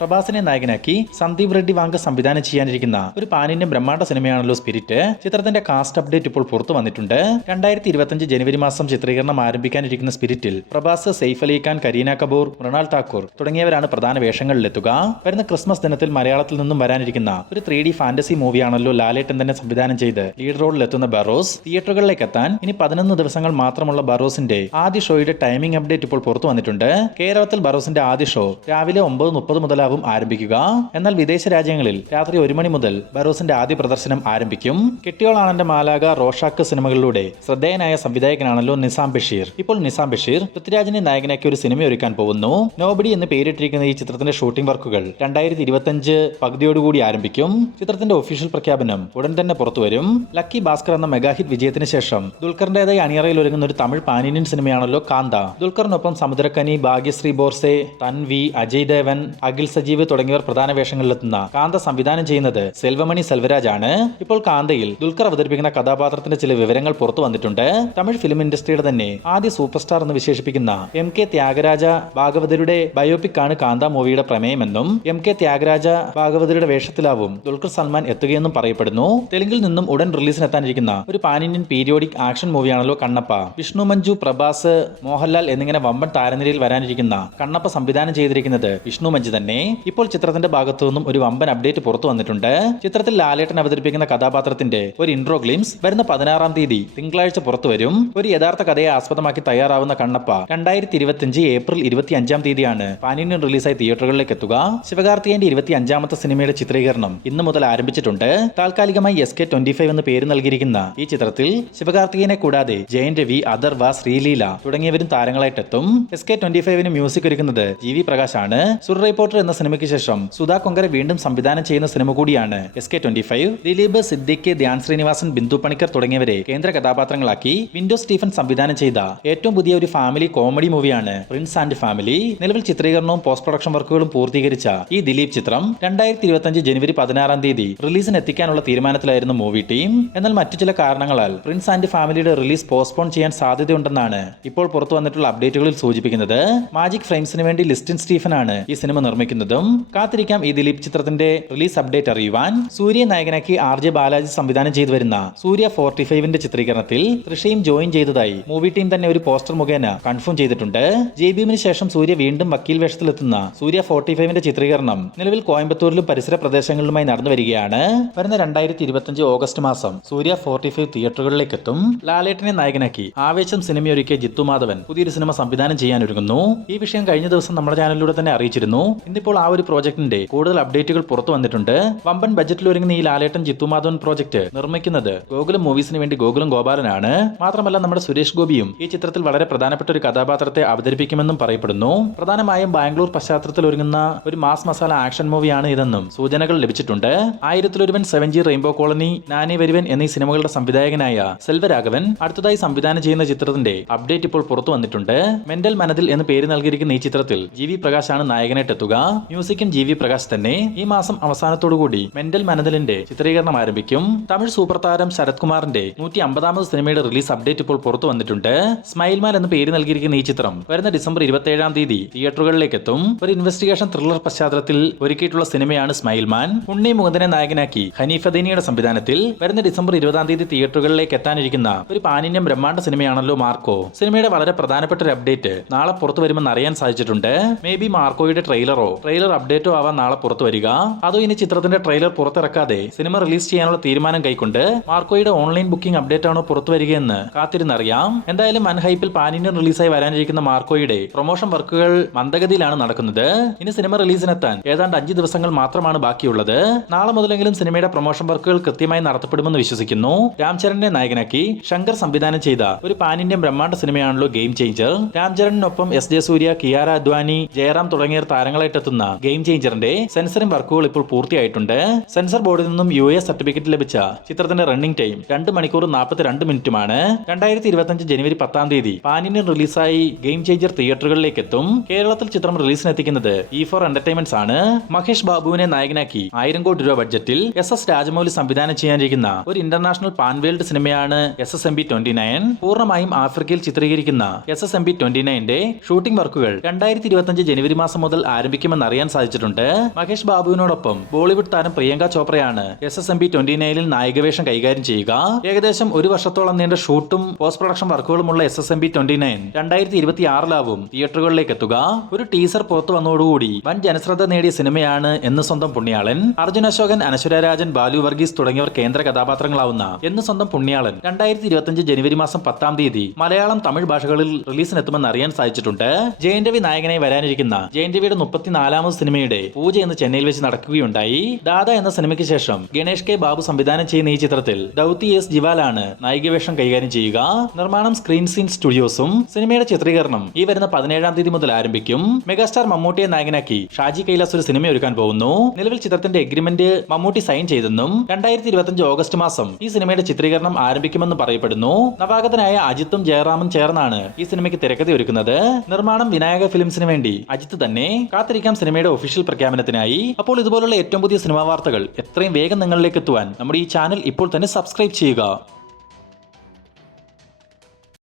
പ്രഭാസിനെ നായകനാക്കി സന്ദീപ് റെഡ്ഡി വാങ്ക സംവിധാനം ചെയ്യാനിരിക്കുന്ന ഒരു പാൻ ഇന്ത്യൻ ബ്രഹ്മാണ്ഡ സിനിമയാണല്ലോ സ്പിരിറ്റ്. ചിത്രത്തിന്റെ കാസ്റ്റ് അപ്ഡേറ്റ് ഇപ്പോൾ പുറത്തു വന്നിട്ടുണ്ട്. 2025 ജനുവരി മാസം ചിത്രീകരണം ആരംഭിക്കാനിരിക്കുന്ന സ്പിരിറ്റിൽ പ്രഭാസ്, സെയ്ഫ് അലി ഖാൻ, കരീന കപൂർ, മൃണാൽ താക്കൂർ തുടങ്ങിയവരാണ് പ്രധാന വേഷങ്ങളിലെത്തുക. വരുന്ന ക്രിസ്മസ് ദിനത്തിൽ മലയാളത്തിൽ നിന്നും വരാനിരിക്കുന്ന ഒരു 3D ഫാന്റസി മൂവിയാണല്ലോ ലാലേട്ടൻ തന്നെ സംവിധാനം ചെയ്ത് ലീഡ് റോളിലെത്തുന്ന ബറോസ്. തിയേറ്ററുകളിലേക്ക് എത്താൻ ഇനി 11 ദിവസങ്ങൾ മാത്രമുള്ള ബറോസിന്റെ ആദ്യ ഷോയുടെ ടൈമിംഗ് അപ്ഡേറ്റ് ഇപ്പോൾ പുറത്തു വന്നിട്ടുണ്ട്. കേരളത്തിൽ ബറോസിന്റെ ആദ്യ ഷോ രാവിലെ 9:30 മുതലാവും ആരംഭിക്കുക. എന്നാൽ വിദേശ രാജ്യങ്ങളിൽ രാത്രി 1 മണി മുതൽ ബറോസിന്റെ ആദ്യ പ്രദർശനം ആരംഭിക്കും. കെട്ടിയോളാണെന്റെ മാലാക, റോഷാക്ക് സിനിമകളിലൂടെ ശ്രദ്ധേയനായ സംവിധായകനാണല്ലോ നിസാം ബഷീർ. ഇപ്പോൾ നിസാം ബഷീർ പൃഥ്വിരാജിനെ നായകനാക്കി ഒരു സിനിമ ഒരുക്കാൻ പോകുന്നു. നോബഡി എന്ന് പേരിട്ടിരിക്കുന്ന ഈ ചിത്രത്തിന്റെ ഷൂട്ടിംഗ് വർക്കുകൾ 2025 പകുതിയോടുകൂടി ആരംഭിക്കും. ചിത്രത്തിന്റെ ഒഫീഷ്യൽ പ്രഖ്യാപനം ഉടൻ തന്നെ പുറത്തുവരും. ലക്കി ഭാസ്കർ എന്ന മെഗാഹിറ്റ് വിജയത്തിന് ശേഷം ദുൽഖറിന്റേതായി അണിയറയിൽ ഒരുങ്ങുന്ന ഒരു തമിഴ് പാൻ ഇന്ത്യൻ സിനിമയാണല്ലോ കാന്ത. ദുൽഖറിനൊപ്പം സമുദ്രക്കനി, ഭാഗ്യശ്രീ ബോർസെ, തൻവി, അജയ് ദേവൻ, അഖിൽ സജീവ് തുടങ്ങിയവർ പ്രധാന വേഷങ്ങളിലെത്തുന്ന കാന്ത സംവിധാനം ചെയ്യുന്നത് സെൽവമണി സെൽവരാജ് ആണ്. ഇപ്പോൾ കാന്തയിൽ ദുൽഖർ അവതരിപ്പിക്കുന്ന കഥാപാത്രത്തിന്റെ ചില വിവരങ്ങൾ പുറത്തു വന്നിട്ടുണ്ട്. തമിഴ് ഫിലിം ഇൻഡസ്ട്രിയുടെ തന്നെ ആദ്യ സൂപ്പർ സ്റ്റാർ എന്ന് വിശേഷിപ്പിക്കുന്ന MK ത്യാഗരാജ ഭാഗവതരുടെ ബയോപിക് ആണ് കാന്ത മൂവിയുടെ പ്രമേയമെന്നും MK ത്യാഗരാജ ഭാഗവതരുടെ വേഷത്തിലാവും ദുൽഖർ സൽമാൻ എത്തുകയെന്നും പറയപ്പെടുന്നു. തെലുങ്കിൽ നിന്നും ഉടൻ റിലീസിനെത്താനിരിക്കുന്ന ഒരു പാൻ ഇന്ത്യൻ പീരിയോഡിക് ആക്ഷൻ മൂവിയാണല്ലോ കണ്ണപ്പ. വിഷ്ണു മഞ്ജു, പ്രഭാസ്, മോഹൻലാൽ എന്നിങ്ങനെ വമ്പൻ താരനിരയിൽ വരാനിരിക്കുന്ന കണ്ണപ്പ സംവിധാനം ചെയ്തിരിക്കുന്നത് വിഷ്ണു മഞ്ജു തന്നെ. ഇപ്പോൾ ചിത്രത്തിന്റെ ഭാഗത്തു നിന്നും ഒരു വമ്പൻ അപ്ഡേറ്റ് പുറത്തു വന്നിട്ടുണ്ട്. ചിത്രത്തിൽ ലാലേട്ടൻ അവതരിപ്പിക്കുന്ന കഥാപാത്രത്തിന്റെ ഒരു ഇൻട്രോ ഗ്ലിംസ് വരുന്ന 16-ാം തീയതി തിങ്കളാഴ്ച പുറത്തുവരും. ഒരു യഥാർത്ഥ കഥയെ ആസ്പദമാക്കി തയ്യാറാവുന്ന കണ്ണപ്പ 2025 ഏപ്രിൽ 25-ാം തീയതിയാണ് പാൻ ഇന്ത്യൻ റിലീസായി തിയേറ്ററുകളിലേക്ക് എത്തുക. ശിവകാർത്തികേയന്റെ 25-ാമത്തെ സിനിമയുടെ ചിത്രീകരണം ഇന്ന് മുതൽ ആരംഭിച്ചിട്ടുണ്ട്. താൽക്കാലികമായി SK25 എന്ന് പേര് നൽകിയിരിക്കുന്ന ഈ ചിത്രത്തിൽ ശിവകാർത്തികേയനെ കൂടാതെ ജയൻ രവി, അഥർവ, ശ്രീലീല തുടങ്ങിയവരും താരങ്ങളായിട്ടെത്തും. SK25 മ്യൂസിക് ഒരുക്കുന്നത് GV പ്രകാശ് ആണ്. സുർ റിപ്പോർട്ടർ എന്ന സിനിമയ്ക്ക് ശേഷം സുധാ കൊങ്കര വീണ്ടും സംവിധാനം ചെയ്യുന്ന സിനിമ കൂടിയാണ് SK25. ദിലീപ്, സിദ്ദിഖ്, ധ്യാൻ ശ്രീനിവാസൻ, ബിന്ദു പണിക്കർ തുടങ്ങിയവരെ കേന്ദ്ര കഥാപാത്രങ്ങളാക്കി വിൻഡോ സ്റ്റീഫൻ സംവിധാനം ചെയ്ത ഏറ്റവും പുതിയ ഒരു ഫാമിലി കോമഡി മൂവിയാണ് പ്രിൻസ് ആൻഡ് ഫാമിലി. നിലവിൽ ചിത്രീകരണവും പോസ്റ്റ് പ്രൊഡക്ഷൻ വർക്കുകളും പൂർത്തീകരിച്ച ഈ ദിലീപ് ചിത്രം 2025 ജനുവരി 16-ാം തീയതി റിലീസിന് എത്തിക്കാനുള്ള തീരുമാനത്തിലായിരുന്നു മൂവി ടീം. എന്നാൽ മറ്റു ചില കാരണങ്ങളാൽ പ്രിൻസ് ആൻഡ് ഫാമിലിയുടെ റിലീസ് പോസ്റ്റ്പോൺ ചെയ്യാൻ സാധ്യതയുണ്ടെന്നാണ് ഇപ്പോൾ പുറത്തു വന്നിട്ടുള്ള അപ്ഡേറ്റുകളിൽ സൂചിപ്പിക്കുന്നത്. മാജിക് ഫ്രെയിംസിന് വേണ്ടി ലിസ്റ്റിൻ സ്റ്റീഫൻ ആണ് ഈ സിനിമ നിർമ്മിക്കുന്നതും. കാത്തിരിക്കാം ഈ ദിലീപ് ചിത്രത്തിന്റെ റിലീസ് അപ്ഡേറ്റ് അറിയുവാൻ. സൂര്യ നായകനാക്കി RJ ബാലാജി സംവിധാനം ചെയ്തു വരുന്ന സൂര്യ 45ന്റെ ചിത്രീകരണത്തിൽ തൃഷയും ജോയിൻ ചെയ്തതായി മൂവി ടീം തന്നെ ഒരു പോസ്റ്റർ മുഖേന കൺഫേം ചെയ്തിട്ടുണ്ട്. JBMന് ശേഷം സൂര്യ വീണ്ടും വക്കീൽ വേഷത്തിലെത്തുന്ന സൂര്യ 45ന്റെ ചിത്രീകരണം നിലവിൽ കോയമ്പത്തൂരിലും പരിസര പ്രദേശങ്ങളിലുമായി നടന്നു വരികയാണ്. വരുന്ന 2025 ഓഗസ്റ്റ് മാസം സൂര്യ 45 തിയേറ്ററുകളിലേക്ക് എത്തും. ലാലേട്ടനെ നായകനാക്കി ആവേശം സിനിമയൊരുക്കിയ ജിത്തു മാധവൻ പുതിയൊരു സിനിമ സംവിധാനം ചെയ്യാൻ ഒരുങ്ങുന്നു. ഈ വിഷയം കഴിഞ്ഞ ദിവസം നമ്മുടെ ചാനലിലൂടെ തന്നെ അറിയിച്ചിരുന്നു. ഇന്നിപ്പോൾ ആ ഒരു പ്രോജക്ടിന്റെ കൂടുതൽ അപ്ഡേറ്റുകൾ പുറത്തു വന്നിട്ടുണ്ട്. വമ്പൻ ബജറ്റിൽ ഒരുങ്ങുന്ന ഈ ലാലേട്ടൻ ജിത്തു മാധവൻ പ്രോജക്ട് നിർമ്മിക്കുന്നത് ഗോകുലം മൂവീസിന് വേണ്ടി ഗോകുലം ഗോപാലനാണ്. മാത്രമല്ല നമ്മുടെ സുരേഷ് ഗോപിയും ഈ ചിത്രത്തിൽ വളരെ പ്രധാനപ്പെട്ട ഒരു കഥാപാത്രത്തെ അവതരിപ്പിക്കുമെന്നും പറയപ്പെടുന്നു. പ്രധാനമായും ബാംഗ്ലൂർ പശ്ചാത്തലത്തിൽ ഒരുങ്ങുന്ന ഒരു മാസ് മസാല ആക്ഷൻ മൂവിയാണ് ഇതെന്നും സൂചനകൾ ലഭിച്ചിട്ടുണ്ട്. 1001 7G, റെയിൻബോ കോളനി, നാനി വരുവൻ എന്നീ സിനിമകളുടെ സംവിധായകനായ സെൽവരാഘവൻ അടുത്തതായി സംവിധാനം ചെയ്യുന്ന ചിത്രത്തിന്റെ അപ്ഡേറ്റ് ഇപ്പോൾ പുറത്തു വന്നിട്ടുണ്ട്. മെന്റൽ മനതിൽ എന്ന് പേര് നൽകിയിരിക്കുന്ന ഈ ചിത്രത്തിൽ GV പ്രകാശ് ആണ് നായകനായിട്ടെത്തുക. മ്യൂസിക്കും GV പ്രകാശ് തന്നെ. ഈ മാസം അവസാനത്തോടുകൂടി മെന്റൽ മനതിലിന്റെ ചിത്രീകരണം ആരംഭിക്കും. തമിഴ് സൂപ്പർ താരം ശരത് കുമാറിന്റെ 150ാമത് സിനിമയുടെ റിലീസ് അപ്ഡേറ്റ് ഇപ്പോൾ പുറത്തു വന്നിട്ടുണ്ട്. സ്മൈൽമാൻ എന്ന് പേര് നൽകിയിരിക്കുന്ന ഈ ചിത്രം വരുന്ന ഡിസംബർ 27-ാം തീയതി തിയേറ്ററുകളിലേക്ക് എത്തും. ഒരു ഇൻവെസ്റ്റിഗേഷൻ ത്രില്ലർ പശ്ചാത്തലത്തിൽ ഒരുക്കിയിട്ടുള്ള സിനിമയാണ് സ്മൈൽമാൻ. ഉണ്ണി മുകുന്ദനെ നായകനാക്കി ഹനീഫ് അദീനിയുടെ സംവിധാനത്തിൽ വരുന്ന ഡിസംബർ 20-ാം തീയതി തിയേറ്ററുകളിലേക്ക് എത്താനിരിക്കുന്ന ഒരു പാൻ ഇന്ത്യൻ ബ്രഹ്മാണ്ഡ സിനിമയാണല്ലോ മാർക്കോ. സിനിമയുടെ വളരെ പ്രധാനപ്പെട്ട ഒരു അപ്ഡേറ്റ് നാളെ പുറത്തു വരുമെന്ന് അറിയാൻ സാധിച്ചിട്ടുണ്ട്. മേ ബി മാർക്കോയുടെ ട്രെയിലർ അപ്ഡേറ്റോ ആവാൻ നാളെ പുറത്തു വരിക. അതോ ഇനി ചിത്രത്തിന്റെ ട്രെയിലർ പുറത്തിറക്കാതെ സിനിമ റിലീസ് ചെയ്യാനുള്ള തീരുമാനം കൈക്കൊണ്ട് മാർക്കോയുടെ ഓൺലൈൻ ബുക്കിംഗ് അപ്ഡേറ്റ് ആണോ പുറത്തു വരികയെന്ന് കാത്തിരുന്നറിയാം. എന്തായാലും അൺഹൈപ്പിൽ പാൻ ഇന്ത്യൻ റിലീസായി വരാനിരിക്കുന്ന മാർക്കോയുടെ പ്രൊമോഷൻ വർക്കുകൾ മന്ദഗതിയിലാണ് നടക്കുന്നത്. ഇനി സിനിമ റിലീസിനെത്താൻ ഏതാണ്ട് 5 ദിവസങ്ങൾ മാത്രമാണ് ബാക്കിയുള്ളത്. നാളെ മുതലെങ്കിലും സിനിമയുടെ പ്രൊമോഷൻ വർക്കുകൾ കൃത്യമായി നടത്തപ്പെടുമെന്ന് വിശ്വസിക്കുന്നു. രാംചരണിനെ നായകനാക്കി ശങ്കർ സംവിധാനം ചെയ്ത ഒരു പാൻ ഇന്ത്യൻ ബ്രഹ്മാണ്ഡ സിനിമയാണല്ലോ ഗെയിം ചേഞ്ചർ. രാംചരണിനൊപ്പം SJ സൂര്യ, കിയാര അദ്വാനി, ജയറാം തുടങ്ങിയ താരങ്ങളായിട്ടെത്തുന്ന ഗെയിം ചേഞ്ചറിന്റെ സെൻസറിംഗ് വർക്കുകൾ ഇപ്പോൾ പൂർത്തിയായിട്ടുണ്ട്. സെൻസർ ബോർഡിൽ നിന്നും UA സർട്ടിഫിക്കറ്റ് ലഭിച്ച ചിത്രത്തിന്റെ റണ്ണിംഗ് ടൈം 2 മണിക്കൂർ 42 മിനിറ്റുമാണ്. 2025 ജനുവരി 10-ാം തീയതി പാൻ ഇന്ത്യൻ റിലീസായി ഗെയിം ചേഞ്ചർ തിയേറ്ററുകളിലേക്ക് എത്തും. കേരളത്തിൽ ചിത്രം റിലീസിനെത്തിക്കുന്നത് E4 എന്റർടൈൻമെന്റ്സ് ആണ്. മഹേഷ് ബാബുവിനെ നായകനാക്കി 1000 കോടി രൂപ ബഡ്ജറ്റിൽ SS രാജമൗലി സംവിധാനം ചെയ്യാനിരിക്കുന്ന ഒരു ഇന്റർനാഷണൽ പാൻ വേൾഡ് സിനിമയാണ് SSMB29. പൂർണ്ണമായും ആഫ്രിക്കയിൽ ചിത്രീകരിക്കുന്ന SSMB29ന്റെ ഷൂട്ടിംഗ് വർക്കുകൾ 2025 ജനുവരി മാസം മുതൽ ആരംഭിക്കുമെന്ന് എത്തുമെന്ന് അറിയാൻ സാധിച്ചിട്ടുണ്ട്. മഹേഷ് ബാബുവിനോടൊപ്പം ബോളിവുഡ് താരം പ്രിയങ്ക ചോപ്രയാണ് SSMB 29 നായികവേഷം കൈകാര്യം ചെയ്യുക. ഏകദേശം ഒരു വർഷത്തോളം നീണ്ട ഷൂട്ടും പോസ്റ്റ് പ്രൊഡക്ഷൻ വർക്കുകളുമുള്ള SSMB 29 2026 തിയേറ്ററുകളിലേക്ക് എത്തുക. ഒരു ടീസർ പുറത്തു വന്നതോടുകൂടി വൻ ജനശ്രദ്ധ നേടിയ സിനിമയാണ് എന്ന് സ്വന്തം പുണ്യാളൻ. അർജുൻ അശോകൻ, അനശ്വര രാജൻ, ബാലു വർഗീസ് തുടങ്ങിയവർ കേന്ദ്ര കഥാപാത്രങ്ങളാവുന്ന എന്ന് സ്വന്തം പുണ്യാളൻ 2025 ജനുവരി മാസം 10 മലയാളം, തമിഴ് ഭാഷകളിൽ റിലീസിനെത്തുമെന്ന് അറിയാൻ സാധിച്ചിട്ടുണ്ട്. ജയൻ രവി നായകനായി വരാനിരിക്കുന്ന ജയൻ രവിയുടെ 34ാമത് സിനിമയുടെ പൂജ ഇന്ന് ചെന്നൈയിൽ വെച്ച് നടക്കുകയുണ്ടായി. ദാദ എന്ന സിനിമയ്ക്ക് ശേഷം ഗണേഷ് കെ ബാബു സംവിധാനം ചെയ്യുന്ന ഈ ചിത്രത്തിൽ ദൗതി എസ് ജിവാലാണ് നായികവേഷം കൈകാര്യം ചെയ്യുക. നിർമ്മാണം സ്ക്രീൻ സീൻ സ്റ്റുഡിയോസും. സിനിമയുടെ ചിത്രീകരണം ഈ വരുന്ന 17-ാം തീയതി മുതൽ ആരംഭിക്കും. മെഗാസ്റ്റാർ മമ്മൂട്ടിയെ നായകനാക്കി ഷാജി കൈലാസ് ഒരു സിനിമ ഒരുക്കാൻ പോകുന്നു. നിലവിൽ ചിത്രത്തിന്റെ എഗ്രിമെന്റ് മമ്മൂട്ടി സൈൻ ചെയ്തെന്നും 2025 ഓഗസ്റ്റ് മാസം ഈ സിനിമയുടെ ചിത്രീകരണം ആരംഭിക്കുമെന്ന് പറയപ്പെടുന്നു. നവാഗതനായ അജിത്തും ജയറാമും ചേർന്നാണ് ഈ സിനിമയ്ക്ക് തിരക്കഥ ഒരുക്കുന്നത്. നിർമ്മാണം വിനായക ഫിലിംസിന് വേണ്ടി അജിത്ത് തന്നെ. കാത്തിരിക്കാം സിനിമയുടെ ഒഫീഷ്യൽ പ്രഖ്യാപനത്തിനായി. അപ്പോൾ ഇതുപോലുള്ള ഏറ്റവും പുതിയ സിനിമാ വാർത്തകൾ എത്രയും വേഗം നിങ്ങളിലേക്ക് എത്തുവാൻ നമ്മുടെ ഈ ചാനൽ ഇപ്പോൾ തന്നെ സബ്സ്ക്രൈബ് ചെയ്യുക.